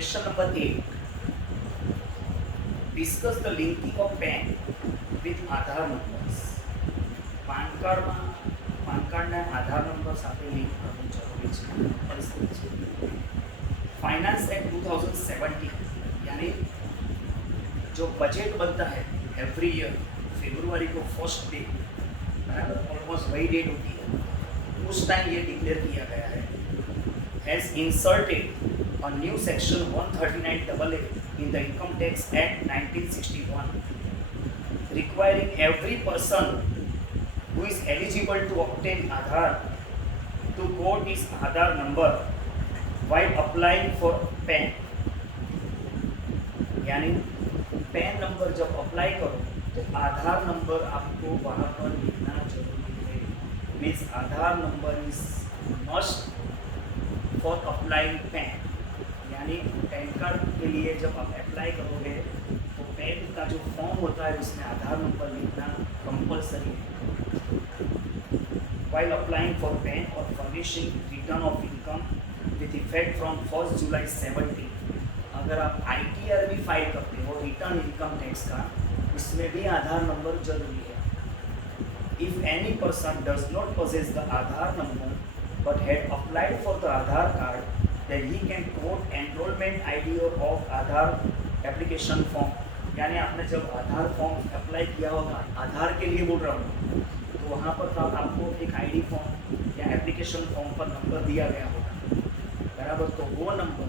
Question number 8. Discuss the linking of PAN with Aadhaar numbers. પાન કાર્ડના આધાર number સાથે link કરવું જરૂરી છે પરિસ્થિતિ છે. फाइनेंस एक्ट 2017 यानी जो बजट बनता है एवरी ईयर फरवरी को फर्स्ट डे, बराबर ऑलमोस्ट वही डेट होती है, उस टाइम ये डिक्लेयर किया गया है. Has inserted a new section 139AA in the Income Tax Act 1961 requiring every person who is eligible to obtain Aadhaar to quote his Aadhaar number while applying for PAN. यानी pan number जब apply करो तो आधार number आपको वहाँ पर लिखना जरूरी है. Means Aadhaar number is must for applying pan. यानी पैन कार्ड के लिए जब आप अप्लाई करोगे तो पैन का जो फॉर्म होता है उसमें आधार नंबर लिखना कंपलसरी है. वाइल अप्लाइंग फॉर पैन और furnishing return of income with effect from 1 जुलाई 17. अगर आप ITR भी फाइल करते हो रिटर्न इनकम टैक्स का, इसमें भी आधार नंबर जरूरी है. If any person does not possess the Aadhaar number but had applied for the Aadhaar card then he can quote enrollment ID of Aadhaar application form. यानी आपने जब आधार फॉर्म अप्लाई किया होगा, आधार के लिए बोल रहा हूँ, तो वहाँ पर तो आपको एक ID फॉर्म या एप्लीकेशन फॉर्म पर नंबर दिया गया होगा, बराबर. तो वो नंबर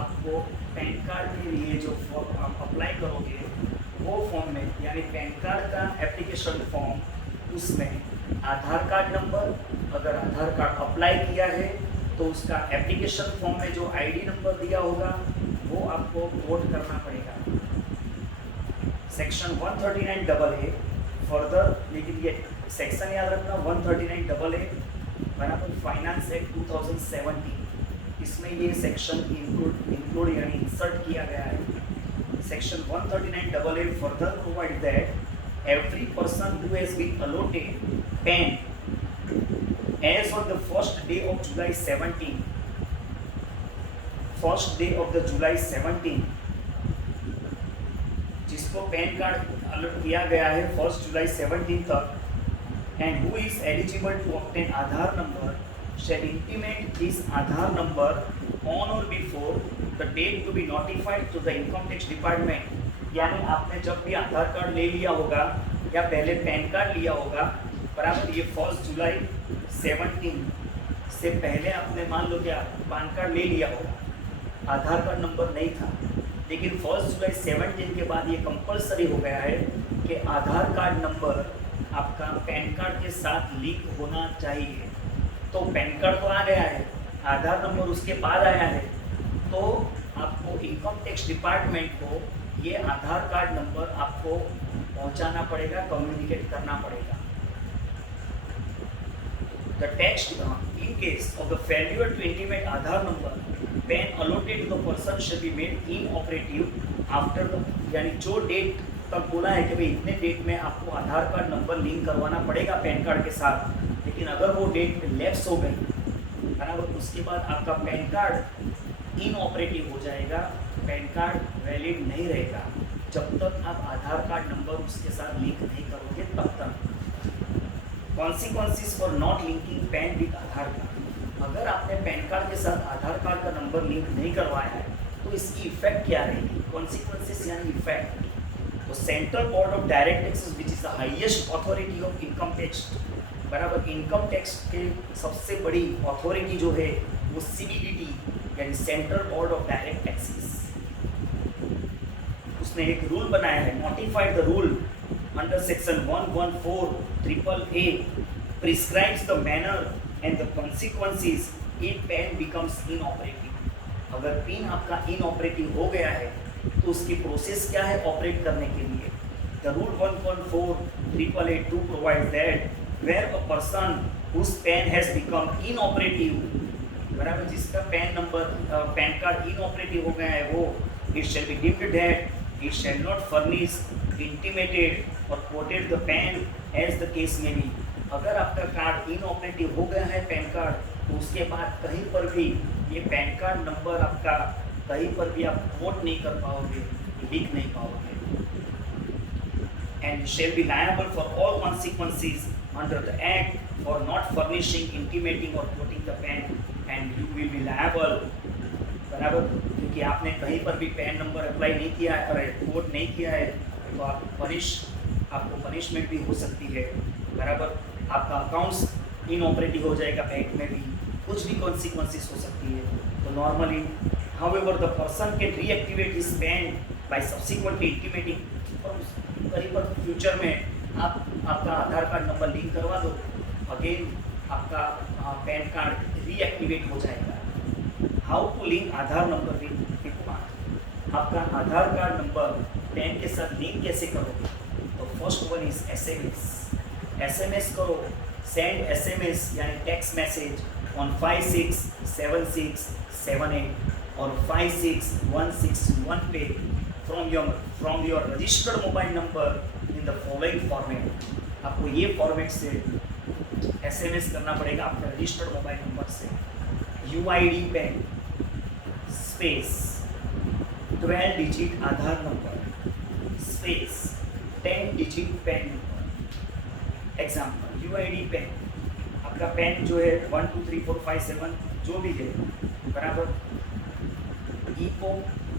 आपको पैन कार्ड के लिए जो फॉर्म आप अप्लाई करोगे वो फॉर्म में, यानी पैन कार्ड का एप्लीकेशन फॉर्म, उसमें आधार कार्ड नंबर, अगर आधार कार्ड अप्लाई किया है तो उसका एप्लीकेशन फॉर्म में जो ID नंबर दिया होगा वो आपको कोट करना पड़ेगा. सेक्शन 139AA फर्दर, लेकिन ये सेक्शन याद रखना 139AA बराबर फाइनेंस एक्ट 2017, इसमें ये सेक्शन इंक्लूड यानी इंसर्ट किया गया है. Section 139AA further provide that every person who has been allotted PAN as on the first day of July 17, जिसको पैन कार्ड अलॉट किया गया है 1 जुलाई 17 तक, and who is eligible to obtain Aadhaar number shall intimate this Aadhaar number on or before the date to be notified to the Income Tax Department. यानी आपने जब भी आधार card ले लिया होगा या पहले पैन कार्ड लिया होगा, बराबर, ये 1 जुलाई 17 से पहले आपने मान लो क्या पैन कार्ड ले लिया होगा, आधार कार्ड नंबर नहीं था, लेकिन 1 जुलाई 17 के बाद ये कंपलसरी हो गया है कि आधार कार्ड नंबर आपका पैन कार्ड के साथ लिंक होना चाहिए. तो पैन कार्ड तो आ गया है, आधार नंबर उसके बाद आया है, तो आपको इनकम टैक्स डिपार्टमेंट को ये आधार कार्ड नंबर आपको पहुंचाना पड़ेगा, कम्युनिकेट करना पड़ेगा. The tax in case of the failure to intimate Aadhaar number, PAN allotted to the person shall be made inoperative after the, यानी जो डेट तक बोला है कि भाई इतने डेट में आपको आधार कार्ड नंबर लिंक करवाना पड़ेगा पैन कार्ड के साथ, लेकिन अगर वो डेट लैप्स हो गई, बराबर, उसके बाद आपका पैन कार्ड इनऑपरेटिव हो जाएगा, पैन कार्ड वैलिड नहीं रहेगा जब तक आप आधार कार्ड नंबर उसके साथ लिंक नहीं करोगे तब तक. Consequences for not linking pan with Aadhaar card. अगर आपने पैन कार्ड के साथ आधार कार्ड का नंबर लिंक नहीं करवाया है तो इसकी इफेक्ट क्या रहेगी? कॉन्सिक्वेंसेस यानी इफेक्ट. तो central board of direct taxes which is the highest authority of income tax, बराबर, इनकम टैक्स के सबसे बड़ी अथॉरिटी जो है वो CBDT यानी central board of direct taxes, उसने एक रूल बनाया है, notified the rule under section 114AAA prescribes the manner and the consequences if PAN becomes inoperative. अगर पिन आपका इनऑपरेटिव हो गया है तो उसकी प्रोसेस क्या है ऑपरेट करने के लिए. The rule 114AAA2 provides that where a person whose PAN has become inoperative, बराबर, जिसका पैन कार्ड इनऑपरेटिव हो गया है, वो it shall be deemed that it shall not furnish, intimated or quoted the PAN as the case may be. अगर आपका card inoperative हो गया है पैन कार्ड, तो उसके बाद कहीं पर भी ये पैन कार्ड नंबर आपका कहीं पर भी आप वोट नहीं कर पाओगे, लिख नहीं पाओगे। And shall be liable for all consequences under the act for not furnishing, intimating or quoting the pen, and you will be liable, बराबर, क्योंकि आपने कहीं पर भी पैन नंबर अप्लाई नहीं किया है और कोड नहीं किया है तो आपको पनिशमेंट भी हो सकती है, बराबर। आपका अकाउंट्स इनऑपरेटिव हो जाएगा, बैंक में भी कुछ भी कॉन्सिक्वेंसेस हो सकती है। तो normally however the person can reactivate his PAN by subsequently intimating, कहीं पर फ्यूचर में आपका आधार कार्ड नंबर लिंक करवा दो, अगेन आपका पैन कार्ड रीएक्टिवेट हो जाएगा। How to link Aadhaar number with PAN? आपका आधार कार्ड नंबर पैन के साथ लिंक कैसे करोगे? तो फर्स्ट वन इज एसएमएस करो, सेंड एसएमएस यानी टेक्स्ट मैसेज ऑन 567678 और 56161 पे from your registered mobile number in the following format। आपको ये फॉर्मेट से एसएमएस करना पड़ेगा आपके रजिस्टर्ड मोबाइल नंबर से। UID PAN space 12 digit Aadhaar number space 10 digit PAN number. Example UID PAN, आपका पैन जो है 1 2 3 4 5 7 जो भी है, बराबर, EPO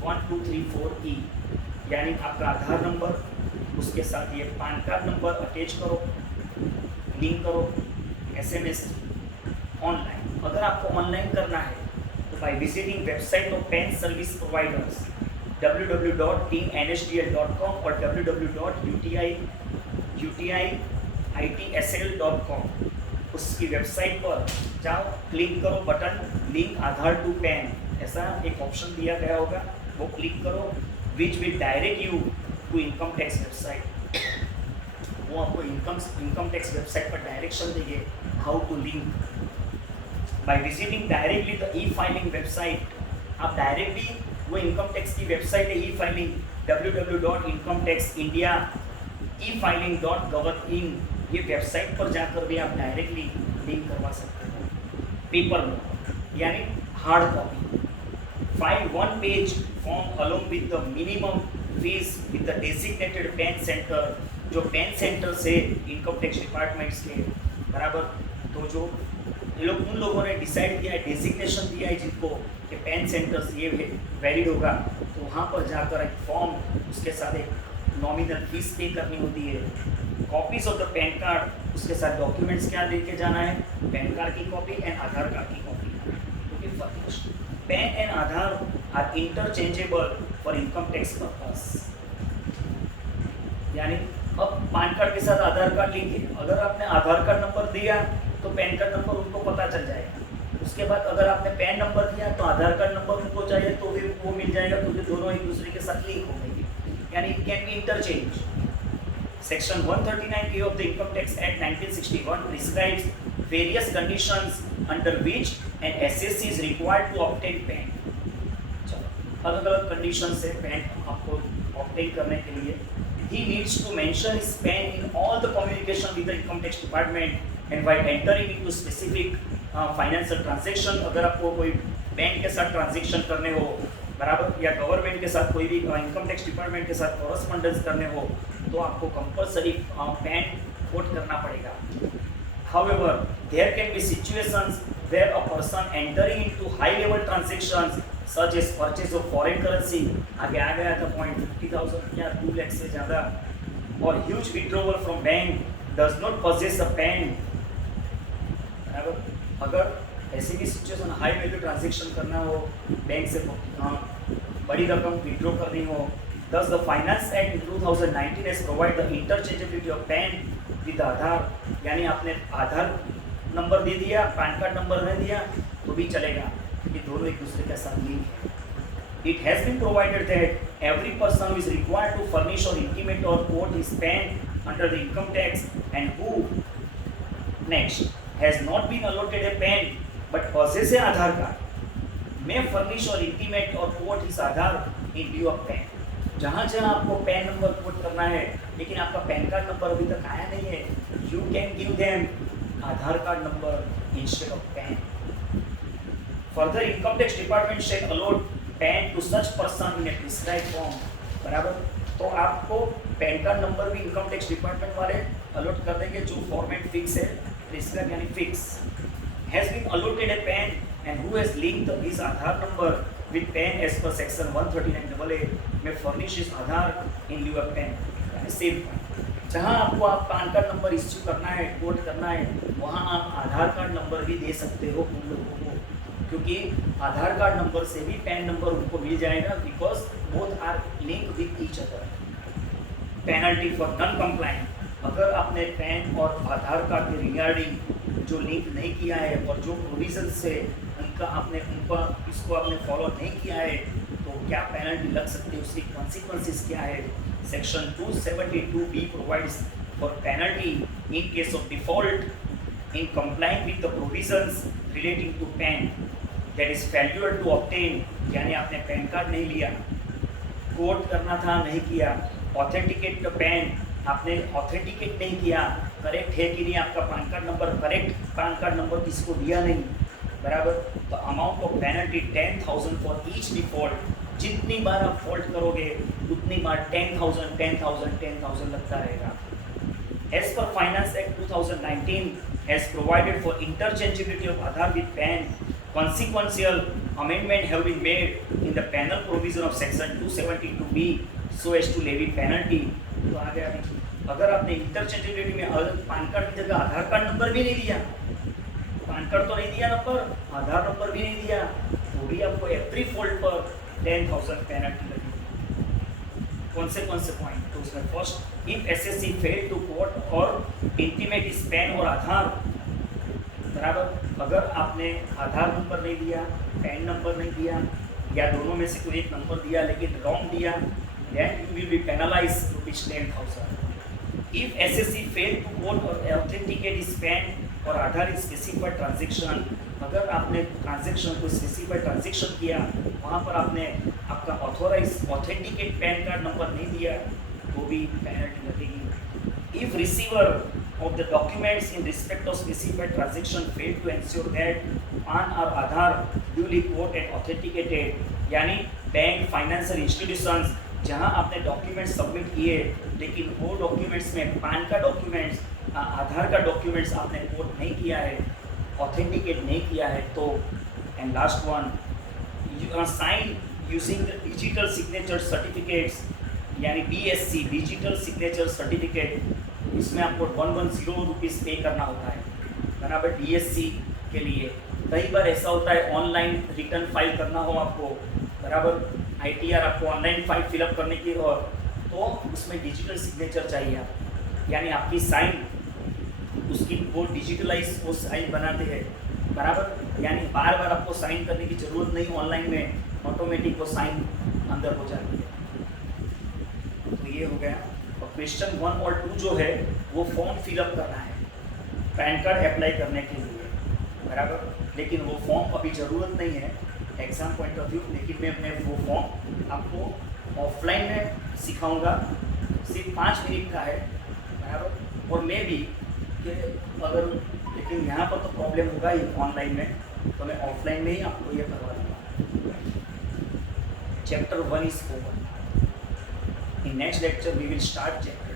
1 2 3 4 E यानी आपका आधार नंबर, उसके साथ ये पैन कार्ड नंबर अटैच करो, लिंक करो, एसएमएस ऑनलाइन। अगर आपको ऑनलाइन करना है तो by visiting website of PAN service providers www.teamnsdl.com और www.utisl.com, उसकी वेबसाइट पर जाओ, क्लिक करो button link Aadhaar to PAN, ऐसा एक ऑप्शन दिया गया होगा, वो क्लिक करो, which will direct you to income tax website. वो आपको इनकम टैक्स वेबसाइट पर डायरेक्शन देंगे how to link. By visiting directly the E filing website, आप डायरेक्टली वो इनकम टैक्स की वेबसाइट है ई फाइलिंग www.incometaxindia.efiling.gov.in, ये वेबसाइट पर जाकर भी आप डायरेक्टली लिंक करवा सकते हो। पेपर मोड यानी hard copy, file 1 page form along with the minimum fees with the designated pan centre, जो पैन सेंटर से इनकम टैक्स डिपार्टमेंट्स के, बराबर, तो जो ये लोग उन लोगों ने डिसाइड किया है, डेजिग्नेशन दिया है जिनको कि पैन सेंटर्स ये वैलिड होगा, तो वहाँ पर जाकर एक फॉर्म, उसके साथ एक नॉमिनल फीस पे करनी होती है। Copies of the PAN card, उसके साथ डॉक्यूमेंट्स क्या लेके जाना है, पैन कार्ड की कॉपी एंड आधार कार्ड की कॉपी, क्योंकि PAN and Aadhaar are interchangeable for income tax purpose. यानी अब पैन कार्ड के साथ आधार कार्ड लिंक है, अगर आपने आधार कार्ड नंबर दिया तो पैन कार्ड नंबर उनको पता चल जाएगा, उसके बाद अगर आपने पैन नंबर दिया तो आधार कार्ड नंबर उनको चाहिए तो फिर वो मिल जाएगा, क्योंकि दोनों एक दूसरे के साथ लिंक हो गए, यानी it can be interchange. Section 139A of the Income Tax Act 1961 prescribes various conditions under which an assessee is required to obtain PAN। चलो, अलग-अलग conditions है PAN आपको obtain करने के लिए। He needs to mention his PAN in all the communication with the Income Tax Department and while entering into specific financial transaction। अगर आपको कोई बैंक के साथ ट्रांजेक्शन करने हो, बराबर, या गवर्नमेंट के साथ कोई भी इनकम टैक्स डिपार्टमेंट के साथ कॉरेस्पॉन्डेंस करने हो तो आपको कंपलसरी पैन कोट करना पड़ेगा। However, there can be situations where a person entering into high level transactions such as purchase of foreign currency, आगे आ गया था पॉइंट 50,000 या 2 लाख से ज़्यादा, और huge withdrawal from bank does not possess a PAN। अगर ऐसी भी सिचुएशन हाई वैल्यू ट्रांजेक्शन करना हो, बैंक से बड़ी रकम विड्रॉ करनी हो, thus the Finance Act 2019 has provided the interchangeability of PAN with Aadhaar, यानी आपने आधार नंबर दे दिया, पैन कार्ड नंबर नहीं दिया तो भी चलेगा, क्योंकि दोनों एक दूसरे के साथ लिंक है। It has been provided that every person who is required to furnish or intimate or quote his PAN under the income tax and who next has not been allotted a PAN but possesses a Aadhaar card may furnish or intimate or quote his Aadhaar in lieu of PAN। जहाँ जहाँ आपको pan number quote करना है लेकिन आपका pan card number अभी तक आया नहीं है, you can give them Aadhaar card number instead of PAN. Further income tax department shall allot PAN to such person in a prescribe form, बराबर। तो आपको पैन कार्ड नंबर भी इनकम टैक्स डिपार्टमेंट वाले अलॉट कर देंगे, जो फॉर्मेट फिक्स है, prescribe यानी fix. Has been allotted a PAN and who has linked his Aadhaar number with PAN as per section 139AA में furnish his Aadhaar in लिeu of pan, यानी same. जहाँ आपको आप पैन कार्ड नंबर इश्यू करना है, code करना है, वहाँ आप आधार कार्ड नंबर भी दे सकते हो उन लोगों को, क्योंकि आधार कार्ड नंबर से भी पैन नंबर उनको मिल जाएगा, because both are link with each other. Penalty for non compliant, अगर आपने पैन और आधार कार्ड के रिगार्डिंग जो लिंक नहीं किया है और जो प्रोविजन से उनका इसको आपने फॉलो नहीं किया है, तो क्या पेनल्टी लग सकती है, उसकी कॉन्सिक्वेंसेस क्या है। Section 272B provides for penalty in case of default in complying with the provisions relating to PAN, that is failure to obtain, यानी आपने पैन कार्ड नहीं लिया, कोड करना था नहीं किया, ऑथेंटिकेट द पैन, आपने ऑथेंटिकेट नहीं किया, करेक्ट है कि नहीं आपका pan card number, correct pan card number किसको दिया नहीं, बराबर। तो amount of penalty 10,000 for each default, जितनी बार आप फॉल्ट करोगे उतनी बार 10,000 लगता रहेगा। As per finance act 2019 has provided for interchangeability of Aadhaar with PAN, consequential amendment have been made in the penal provision of section 272B so as to levy penalty। तो आ गया, अगर आपने इंटरचेंजेबिलिटी में पैन कार्ड की जगह आधार card number भी नहीं दिया, पैन कार्ड तो नहीं दिया नंबर, आधार नंबर भी नहीं दिया, तो भी आपको एवरी फॉल्ट पर 10,000 पेनल्टी लगेगी। कौन से पॉइंट, तो उसमें first, if assessee fail to code और इंटीमेट इस पैन और आधार, बराबर। अगर आपने आधार नंबर नहीं दिया, पैन नंबर नहीं दिया, या दोनों में से कोई एक नंबर दिया लेकिन रॉन्ग दिया, then you will be penalized rupees 10,000। If SSC fail to code or authenticate his PAN or Aadhaar in specified transaction, अगर आपने ट्रांजेक्शन को स्पेसिफाइड ट्रांजेक्शन किया, वहाँ पर आपने आपका ऑथेंटिकेट पैन कार्ड नंबर नहीं दिया, तो भी पेनल्टी लगेगी। If receiver of the documents in respect of specified transaction fail to ensure that PAN or Aadhaar duly coded and authenticated, यानी बैंक, फाइनेंशियल इंस्टीट्यूशंस जहां आपने डॉक्यूमेंट्स सबमिट किए लेकिन वो डॉक्यूमेंट्स में पैन का डॉक्यूमेंट्स, आधार का डॉक्यूमेंट्स आपने कोड नहीं किया है, ऑथेंटिकेट नहीं किया है, तो and last one, sign using digital signature certificates, यानी BSC डिजिटल सिग्नेचर सर्टिफिकेट, इसमें आपको 110 रुपीज़ पे करना होता है, बराबर। DSC के लिए कई बार ऐसा होता है ऑनलाइन रिटर्न फाइल करना हो आपको, बराबर, ITR आपको ऑनलाइन फाइल फिलअप करने की, और तो उसमें डिजिटल सिग्नेचर चाहिए आप, यानी आपकी साइन उसकी वो डिजिटलाइज वो साइन बनाते हैं, बराबर। यानी बार बार आपको साइन करने की ज़रूरत नहीं, ऑनलाइन में ऑटोमेटिक वो साइन अंदर हो जाती है। तो ये हो गया। और क्वेश्चन 1 और 2 जो है वो फॉर्म फिलअप करना है पैन कार्ड अप्लाई करने के लिए, बराबर, लेकिन वो फॉर्म अभी ज़रूरत नहीं है एग्ज़ाम पॉइंट ऑफ व्यू, लेकिन मैं वो फॉर्म आपको ऑफलाइन में सिखाऊंगा, सिर्फ 5 मिनट का है, बराबर। और मैं भी कि अगर, लेकिन यहाँ पर तो प्रॉब्लम होगा ही ऑनलाइन में, तो मैं ऑफलाइन में ही आपको ये करवा दूँगा। Chapter 1 is over. In next lecture we will start chapter